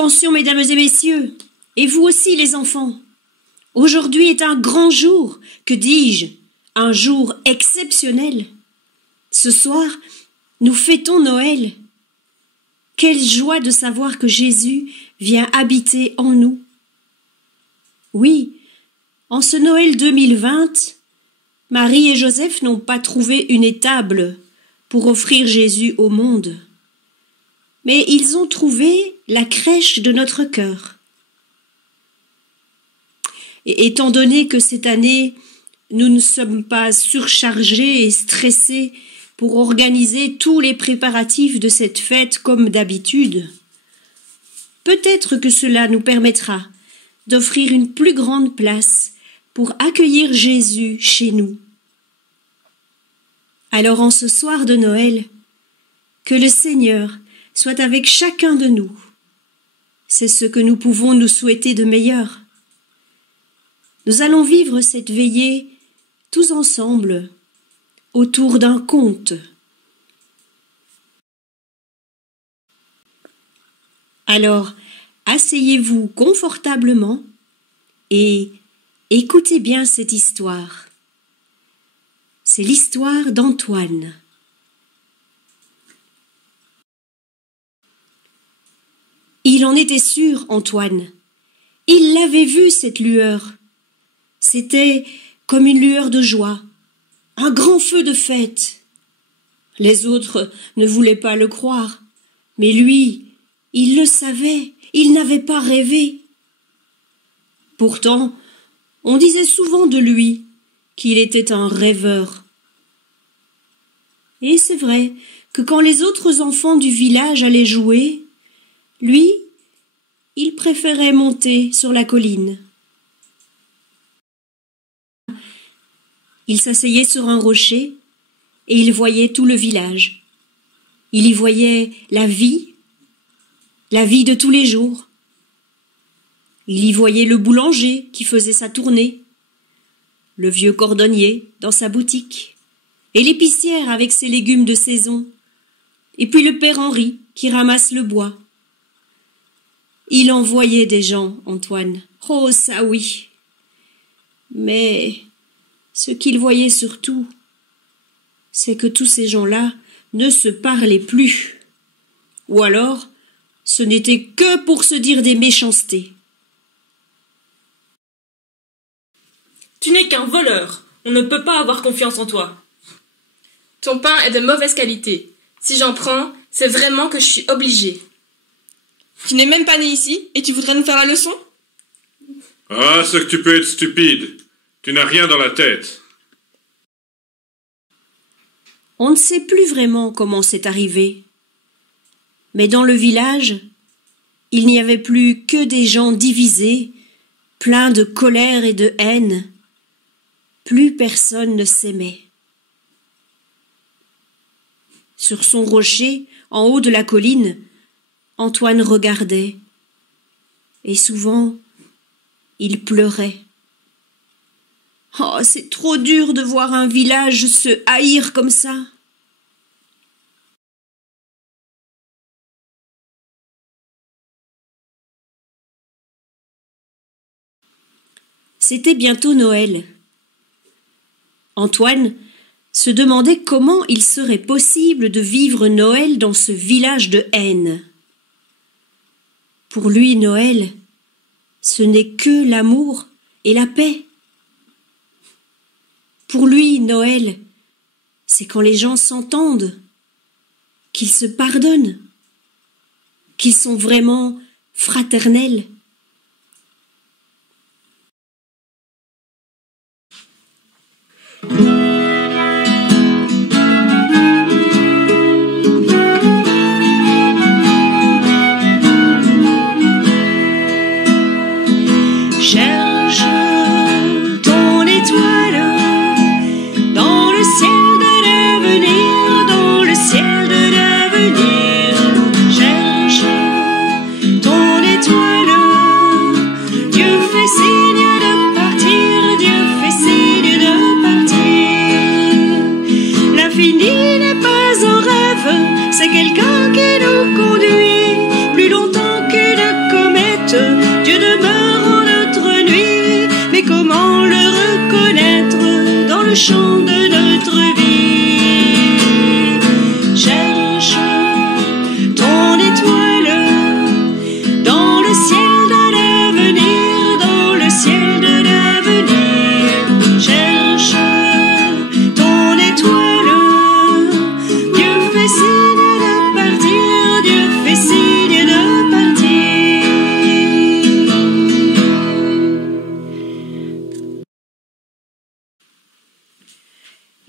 Attention, mesdames et messieurs, et vous aussi les enfants. Aujourd'hui est un grand jour, que dis-je, un jour exceptionnel. Ce soir, nous fêtons Noël. Quelle joie de savoir que Jésus vient habiter en nous. Oui, en ce Noël 2020, Marie et Joseph n'ont pas trouvé une étable pour offrir Jésus au monde. Mais ils ont trouvé la crèche de notre cœur. Et étant donné que cette année, nous ne sommes pas surchargés et stressés pour organiser tous les préparatifs de cette fête comme d'habitude, peut-être que cela nous permettra d'offrir une plus grande place pour accueillir Jésus chez nous. Alors en ce soir de Noël, que le Seigneur soit avec chacun de nous. C'est ce que nous pouvons nous souhaiter de meilleur. Nous allons vivre cette veillée tous ensemble autour d'un conte. Alors, asseyez-vous confortablement et écoutez bien cette histoire. C'est l'histoire d'Antoine. Il en était sûr, Antoine. Il l'avait vue, cette lueur. C'était comme une lueur de joie, un grand feu de fête. Les autres ne voulaient pas le croire, mais lui, il le savait, il n'avait pas rêvé. Pourtant, on disait souvent de lui qu'il était un rêveur. Et c'est vrai que quand les autres enfants du village allaient jouer, lui, il préférait monter sur la colline. Il s'asseyait sur un rocher et il voyait tout le village. Il y voyait la vie de tous les jours. Il y voyait le boulanger qui faisait sa tournée, le vieux cordonnier dans sa boutique, et l'épicière avec ses légumes de saison, et puis le père Henri qui ramasse le bois. Il en voyait des gens, Antoine. Oh, ça oui. Mais ce qu'il voyait surtout, c'est que tous ces gens-là ne se parlaient plus. Ou alors, ce n'était que pour se dire des méchancetés. Tu n'es qu'un voleur. On ne peut pas avoir confiance en toi. Ton pain est de mauvaise qualité. Si j'en prends, c'est vraiment que je suis obligée. Tu n'es même pas né ici et tu voudrais nous faire la leçon? Ah, ce que tu peux être stupide. Tu n'as rien dans la tête. On ne sait plus vraiment comment c'est arrivé. Mais dans le village, il n'y avait plus que des gens divisés, pleins de colère et de haine. Plus personne ne s'aimait. Sur son rocher, en haut de la colline, Antoine regardait, et souvent, il pleurait. Oh, c'est trop dur de voir un village se haïr comme ça. C'était bientôt Noël. Antoine se demandait comment il serait possible de vivre Noël dans ce village de haine. Pour lui, Noël, ce n'est que l'amour et la paix. Pour lui, Noël, c'est quand les gens s'entendent, qu'ils se pardonnent, qu'ils sont vraiment fraternels. Cherche ton étoile dans le ciel de l'avenir, dans le ciel de l'avenir. Cherche ton étoile. Dieu fait signe de partir, Dieu fait signe de partir. L'infini n'est pas un rêve, c'est quelqu'un qui nous conduit plus longtemps qu'une le chant de notre vie. Cherche ton étoile dans le ciel de l'avenir, dans le ciel de l'avenir. Cherche ton étoile. Dieu fait signe de partir, Dieu fait signe de partir.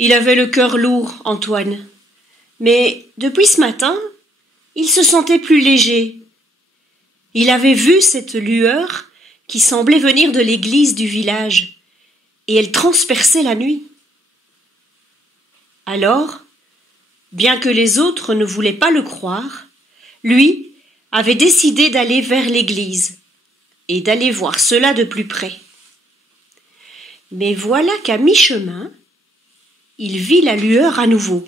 Il avait le cœur lourd, Antoine. Mais depuis ce matin, il se sentait plus léger. Il avait vu cette lueur qui semblait venir de l'église du village, et elle transperçait la nuit. Alors, bien que les autres ne voulaient pas le croire, lui avait décidé d'aller vers l'église et d'aller voir cela de plus près. Mais voilà qu'à mi-chemin, il vit la lueur à nouveau.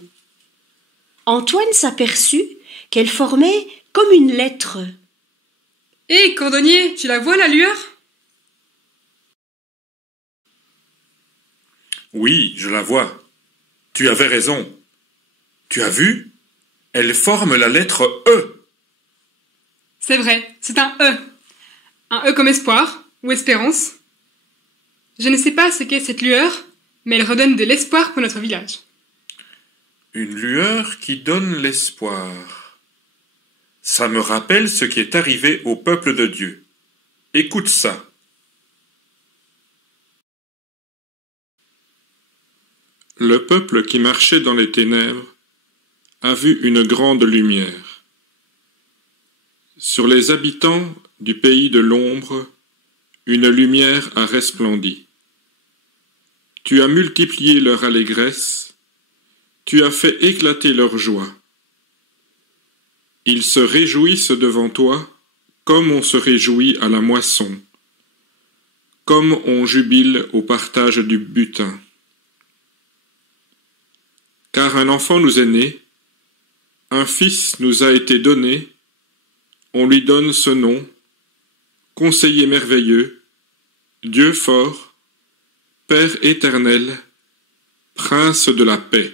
Antoine s'aperçut qu'elle formait comme une lettre. « Hé, cordonnier, tu la vois, la lueur ?» Oui, je la vois. Tu avais raison. Tu as vu? Elle forme la lettre E. C'est vrai, c'est un E. Un E comme espoir, ou espérance. Je ne sais pas ce qu'est cette lueur, mais elle redonne de l'espoir pour notre village. Une lueur qui donne l'espoir. Ça me rappelle ce qui est arrivé au peuple de Dieu. Écoute ça. Le peuple qui marchait dans les ténèbres a vu une grande lumière. Sur les habitants du pays de l'ombre, une lumière a resplendi. Tu as multiplié leur allégresse, tu as fait éclater leur joie. Ils se réjouissent devant toi comme on se réjouit à la moisson, comme on jubile au partage du butin. Car un enfant nous est né, un fils nous a été donné, on lui donne ce nom, Conseiller merveilleux, Dieu fort, Père éternel, Prince de la paix.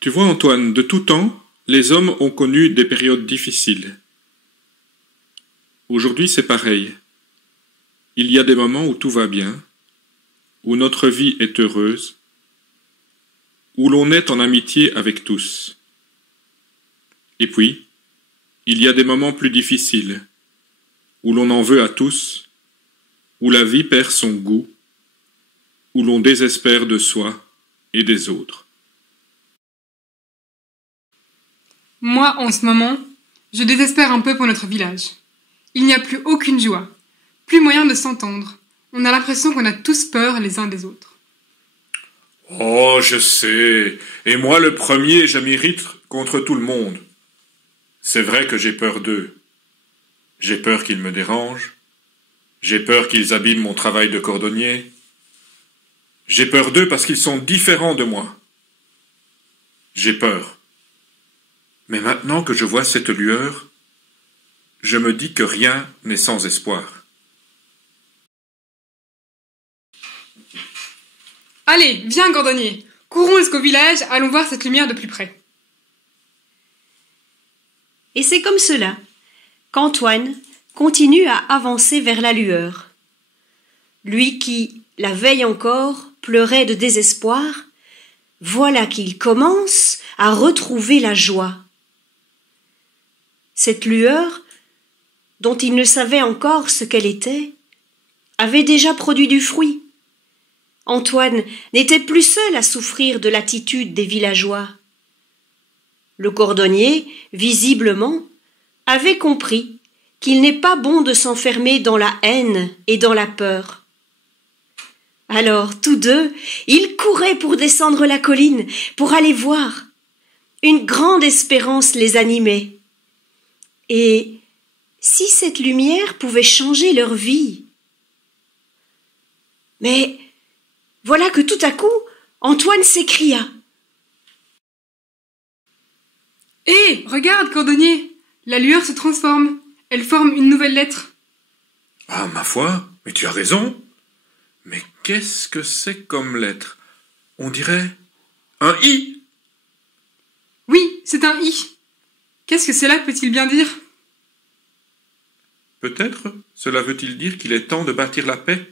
Tu vois, Antoine, de tout temps, les hommes ont connu des périodes difficiles. Aujourd'hui, c'est pareil. Il y a des moments où tout va bien, où notre vie est heureuse, où l'on est en amitié avec tous. Et puis, il y a des moments plus difficiles, où l'on en veut à tous, où la vie perd son goût, où l'on désespère de soi et des autres. Moi, en ce moment, je désespère un peu pour notre village. Il n'y a plus aucune joie, plus moyen de s'entendre. On a l'impression qu'on a tous peur les uns des autres. Oh, je sais. Et moi, le premier, je m'irrite contre tout le monde. C'est vrai que j'ai peur d'eux. J'ai peur qu'ils me dérangent. J'ai peur qu'ils abîment mon travail de cordonnier. J'ai peur d'eux parce qu'ils sont différents de moi. J'ai peur. Mais maintenant que je vois cette lueur, je me dis que rien n'est sans espoir. Allez, viens, cordonnier. Courons jusqu'au village, allons voir cette lumière de plus près. Et c'est comme cela qu'Antoine continue à avancer vers la lueur. Lui qui, la veille encore, pleurait de désespoir, voilà qu'il commence à retrouver la joie. Cette lueur, dont il ne savait encore ce qu'elle était, avait déjà produit du fruit. Antoine n'était plus seul à souffrir de l'attitude des villageois. Le cordonnier, visiblement, avait compris qu'il n'est pas bon de s'enfermer dans la haine et dans la peur. Alors, tous deux, ils couraient pour descendre la colline, pour aller voir. Une grande espérance les animait. Et si cette lumière pouvait changer leur vie? Mais voilà que tout à coup, Antoine s'écria. « Hé, regarde, cordonnier, la lueur se transforme. Elle forme une nouvelle lettre. » Ah, ma foi, mais tu as raison. Mais qu'est-ce que c'est comme lettre? On dirait un I. Oui, c'est un I. Qu'est-ce que cela peut-il bien dire? Peut-être cela veut-il dire qu'il est temps de bâtir la paix?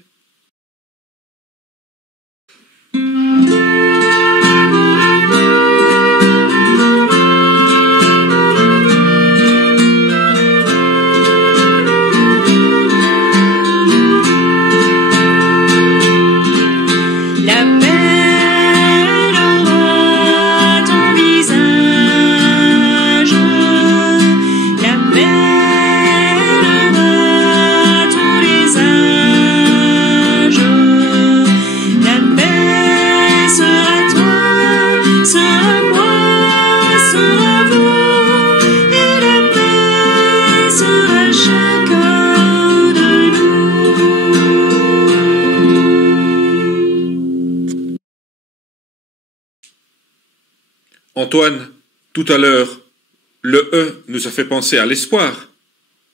Antoine, tout à l'heure, le E nous a fait penser à l'espoir.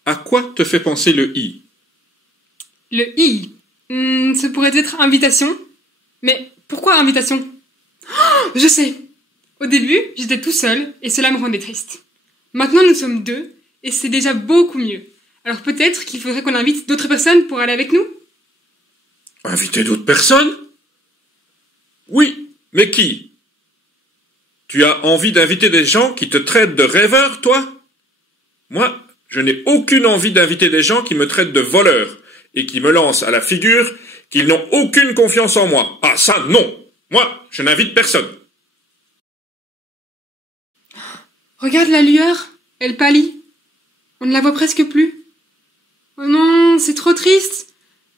À quoi te fait penser le I? Le I, ça pourrait être invitation. Mais pourquoi invitation? Oh, je sais. Au début, j'étais tout seul et cela me rendait triste. Maintenant, nous sommes deux et c'est déjà beaucoup mieux. Alors peut-être qu'il faudrait qu'on invite d'autres personnes pour aller avec nous? Inviter d'autres personnes? Oui, mais qui? Tu as envie d'inviter des gens qui te traitent de rêveur, toi? Moi, je n'ai aucune envie d'inviter des gens qui me traitent de voleur et qui me lancent à la figure qu'ils n'ont aucune confiance en moi. Ah, ça, non! Moi, je n'invite personne. Regarde la lueur, elle pâlit. On ne la voit presque plus. Oh non, c'est trop triste.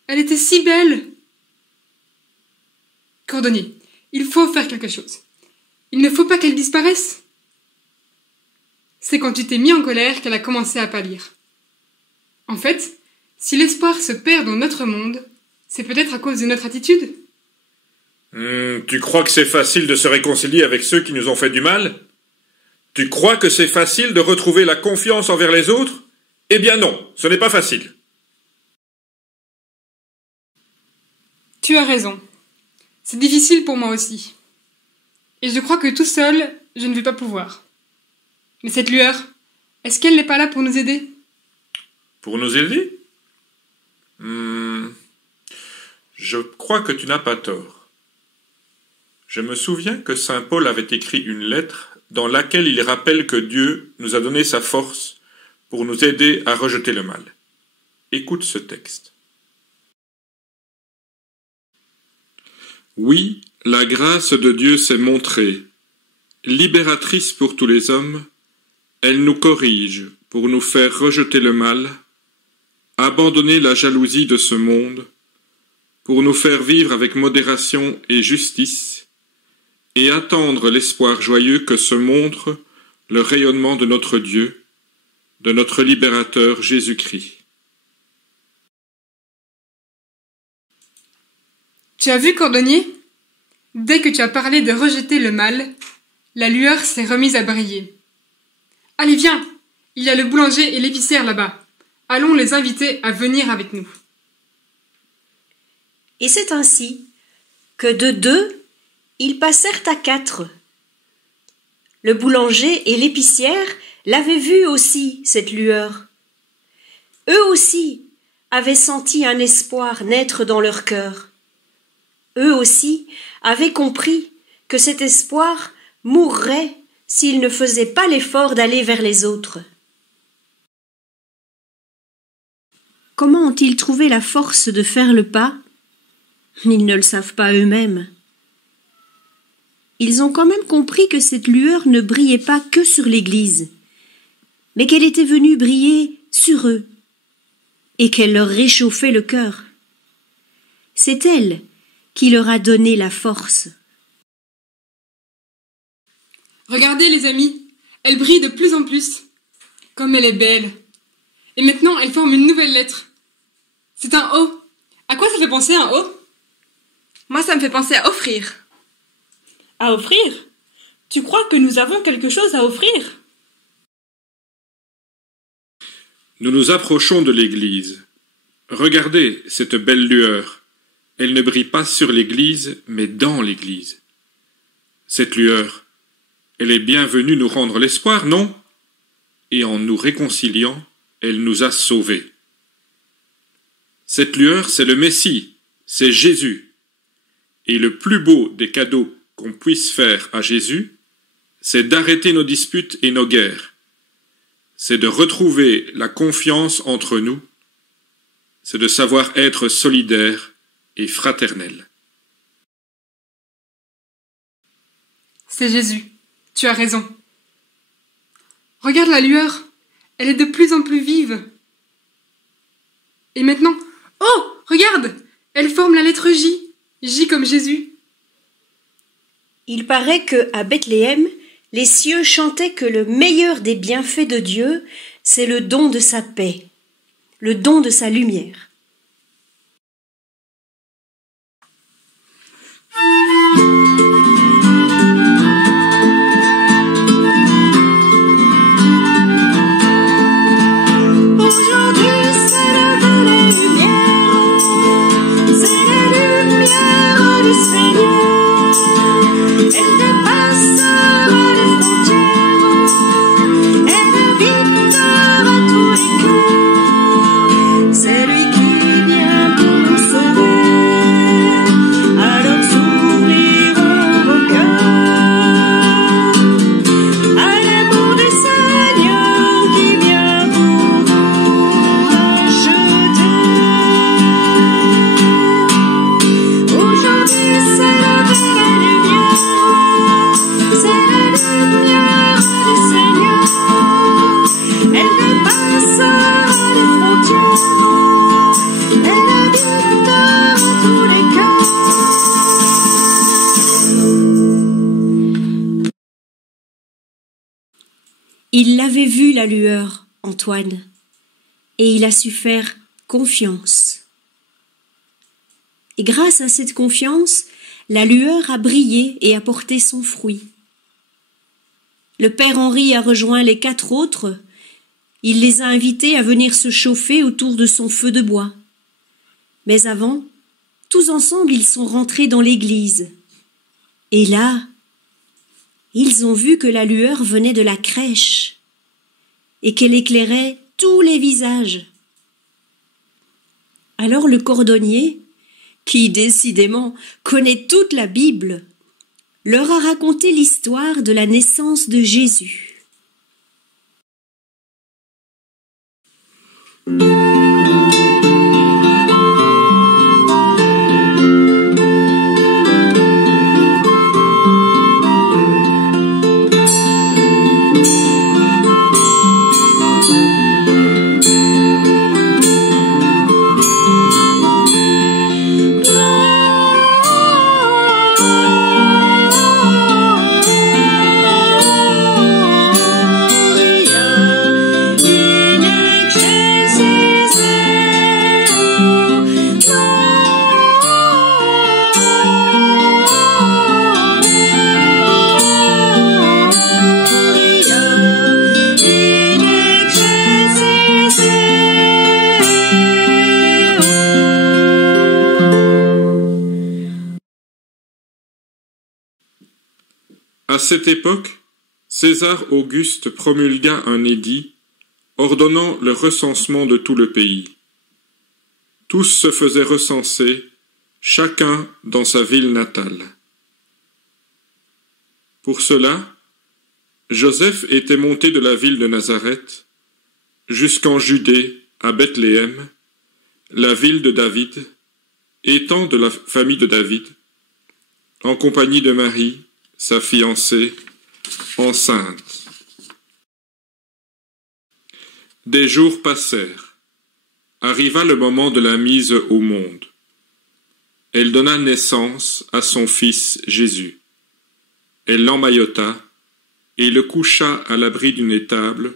Elle était si belle. Cordonnier, il faut faire quelque chose. Il ne faut pas qu'elle disparaisse. C'est quand tu t'es mis en colère qu'elle a commencé à pâlir. En fait, si l'espoir se perd dans notre monde, c'est peut-être à cause de notre attitude. Tu crois que c'est facile de se réconcilier avec ceux qui nous ont fait du mal? Tu crois que c'est facile de retrouver la confiance envers les autres? Eh bien non, ce n'est pas facile. Tu as raison. C'est difficile pour moi aussi. Et je crois que tout seul, je ne vais pas pouvoir. Mais cette lueur, est-ce qu'elle n'est pas là pour nous aider? Pour nous aider? Je crois que tu n'as pas tort. Je me souviens que saint Paul avait écrit une lettre dans laquelle il rappelle que Dieu nous a donné sa force pour nous aider à rejeter le mal. Écoute ce texte. Oui, la grâce de Dieu s'est montrée, libératrice pour tous les hommes. Elle nous corrige pour nous faire rejeter le mal, abandonner la jalousie de ce monde, pour nous faire vivre avec modération et justice, et attendre l'espoir joyeux que se montre le rayonnement de notre Dieu, de notre libérateur Jésus-Christ. Tu as vu, cordonnier? Dès que tu as parlé de rejeter le mal, la lueur s'est remise à briller. Allez, viens, il y a le boulanger et l'épicière là-bas. Allons les inviter à venir avec nous. Et c'est ainsi que de 2, ils passèrent à 4. Le boulanger et l'épicière l'avaient vue aussi, cette lueur. Eux aussi avaient senti un espoir naître dans leur cœur. Eux aussi avaient compris que cet espoir mourrait s'ils ne faisaient pas l'effort d'aller vers les autres. Comment ont-ils trouvé la force de faire le pas? Ils ne le savent pas eux-mêmes. Ils ont quand même compris que cette lueur ne brillait pas que sur l'Église, mais qu'elle était venue briller sur eux et qu'elle leur réchauffait le cœur. C'est elle qui leur a donné la force. Regardez les amis, elle brille de plus en plus. Comme elle est belle. Et maintenant, elle forme une nouvelle lettre. C'est un O. À quoi ça fait penser un O? Moi, ça me fait penser à offrir. À offrir? Tu crois que nous avons quelque chose à offrir? Nous nous approchons de l'Église. Regardez cette belle lueur. Elle ne brille pas sur l'Église, mais dans l'Église. Cette lueur, elle est bien venue nous rendre l'espoir, non? Et en nous réconciliant, elle nous a sauvés. Cette lueur, c'est le Messie, c'est Jésus. Et le plus beau des cadeaux qu'on puisse faire à Jésus, c'est d'arrêter nos disputes et nos guerres. C'est de retrouver la confiance entre nous. C'est de savoir être solidaires et fraternels. C'est Jésus. Tu as raison. Regarde la lueur. Elle est de plus en plus vive. Et maintenant... Oh, regarde! Elle forme la lettre J. J comme Jésus. Il paraît que, à Bethléem, les cieux chantaient que le meilleur des bienfaits de Dieu, c'est le don de sa paix, le don de sa lumière. Il l'avait vue, la lueur, Antoine, et il a su faire confiance. Et grâce à cette confiance, la lueur a brillé et a porté son fruit. Le père Henri a rejoint les 4 autres. Il les a invités à venir se chauffer autour de son feu de bois. Mais avant, tous ensemble, ils sont rentrés dans l'église. Et là, ils ont vu que la lueur venait de la crèche et qu'elle éclairait tous les visages. Alors le cordonnier, qui décidément connaît toute la Bible, leur a raconté l'histoire de la naissance de Jésus. cette époque, César Auguste promulgua un édit ordonnant le recensement de tout le pays. Tous se faisaient recenser, chacun dans sa ville natale. Pour cela, Joseph était monté de la ville de Nazareth jusqu'en Judée, à Bethléem, la ville de David, étant de la famille de David, en compagnie de Marie, sa fiancée, enceinte. Des jours passèrent. Arriva le moment de la mise au monde. Elle donna naissance à son fils Jésus. Elle l'emmaillota et le coucha à l'abri d'une étable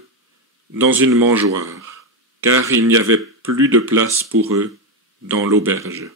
dans une mangeoire, car il n'y avait plus de place pour eux dans l'auberge.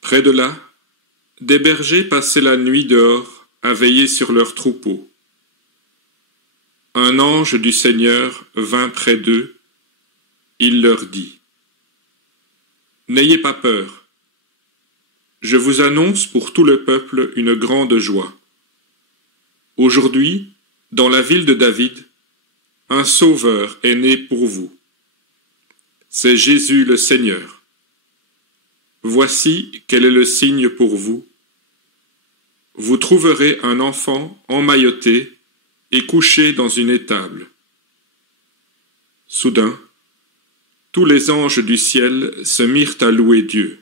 Près de là, des bergers passaient la nuit dehors à veiller sur leurs troupeaux. Un ange du Seigneur vint près d'eux. Il leur dit : « N'ayez pas peur. Je vous annonce pour tout le peuple une grande joie. Aujourd'hui, dans la ville de David, un Sauveur est né pour vous. C'est Jésus le Seigneur. Voici quel est le signe pour vous. Vous trouverez un enfant emmailloté et couché dans une étable. » Soudain, tous les anges du ciel se mirent à louer Dieu.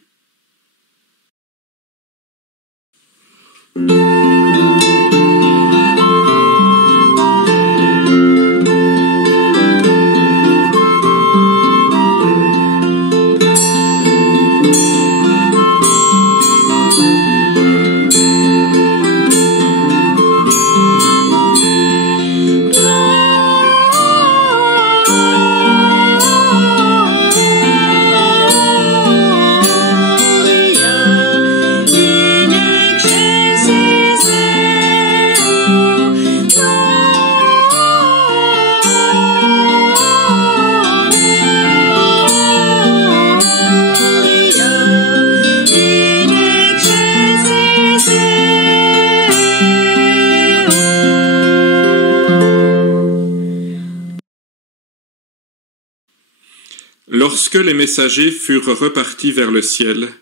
Lorsque les messagers furent repartis vers le ciel,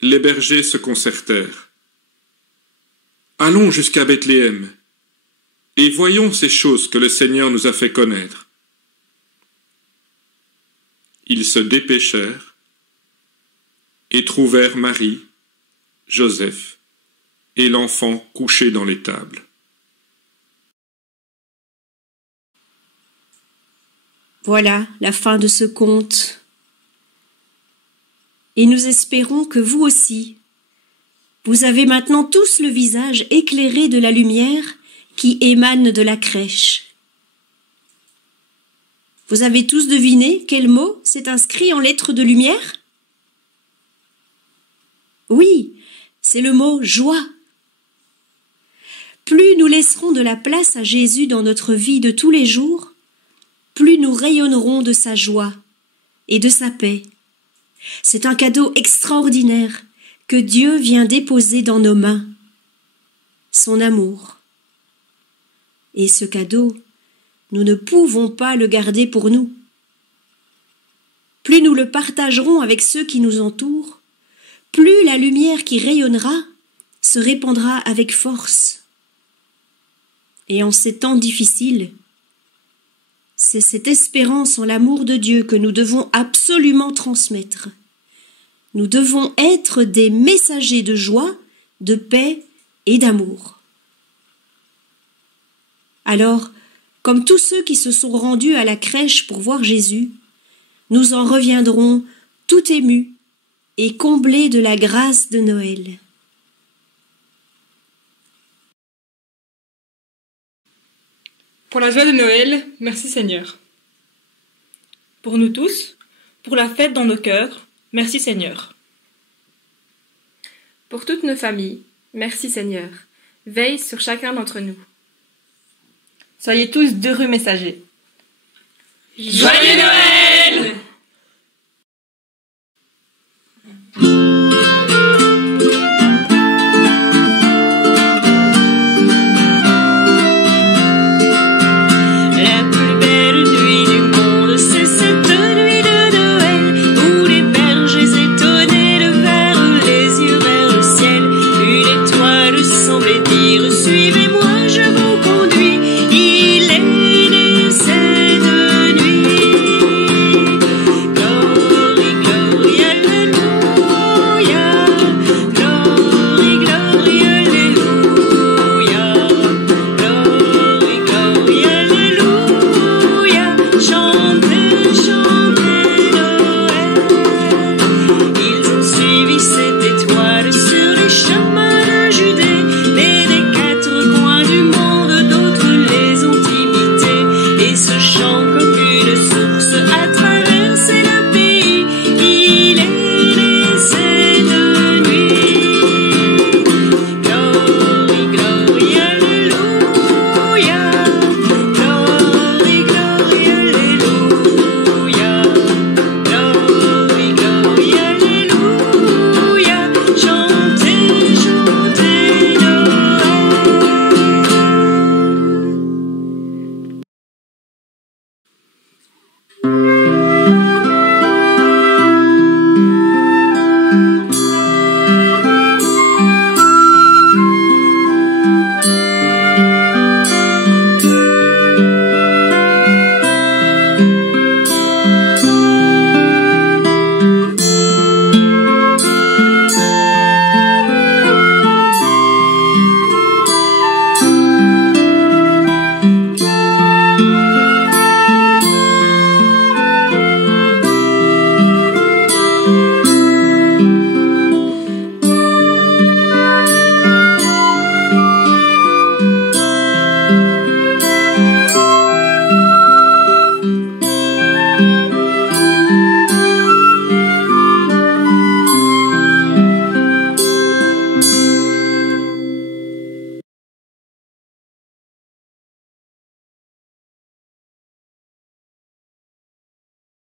les bergers se concertèrent. « Allons jusqu'à Bethléem, et voyons ces choses que le Seigneur nous a fait connaître. » Ils se dépêchèrent et trouvèrent Marie, Joseph et l'enfant couché dans l'étable. Voilà la fin de ce conte. Et nous espérons que vous aussi, vous avez maintenant tous le visage éclairé de la lumière qui émane de la crèche. Vous avez tous deviné quel mot s'est inscrit en lettres de lumière? Oui, c'est le mot joie. plus nous laisserons de la place à Jésus dans notre vie de tous les jours, plus nous rayonnerons de sa joie et de sa paix. C'est un cadeau extraordinaire que Dieu vient déposer dans nos mains, son amour. Et ce cadeau, nous ne pouvons pas le garder pour nous. Plus nous le partagerons avec ceux qui nous entourent, plus la lumière qui rayonnera se répandra avec force. Et en ces temps difficiles, c'est cette espérance en l'amour de Dieu que nous devons absolument transmettre. Nous devons être des messagers de joie, de paix et d'amour. Alors, comme tous ceux qui se sont rendus à la crèche pour voir Jésus, nous en reviendrons tout émus et comblés de la grâce de Noël. Pour la joie de Noël, merci Seigneur. Pour nous tous, pour la fête dans nos cœurs, merci Seigneur. Pour toutes nos familles, merci Seigneur. Veille sur chacun d'entre nous. Soyez tous d'heureux messagers. Joyeux Noël!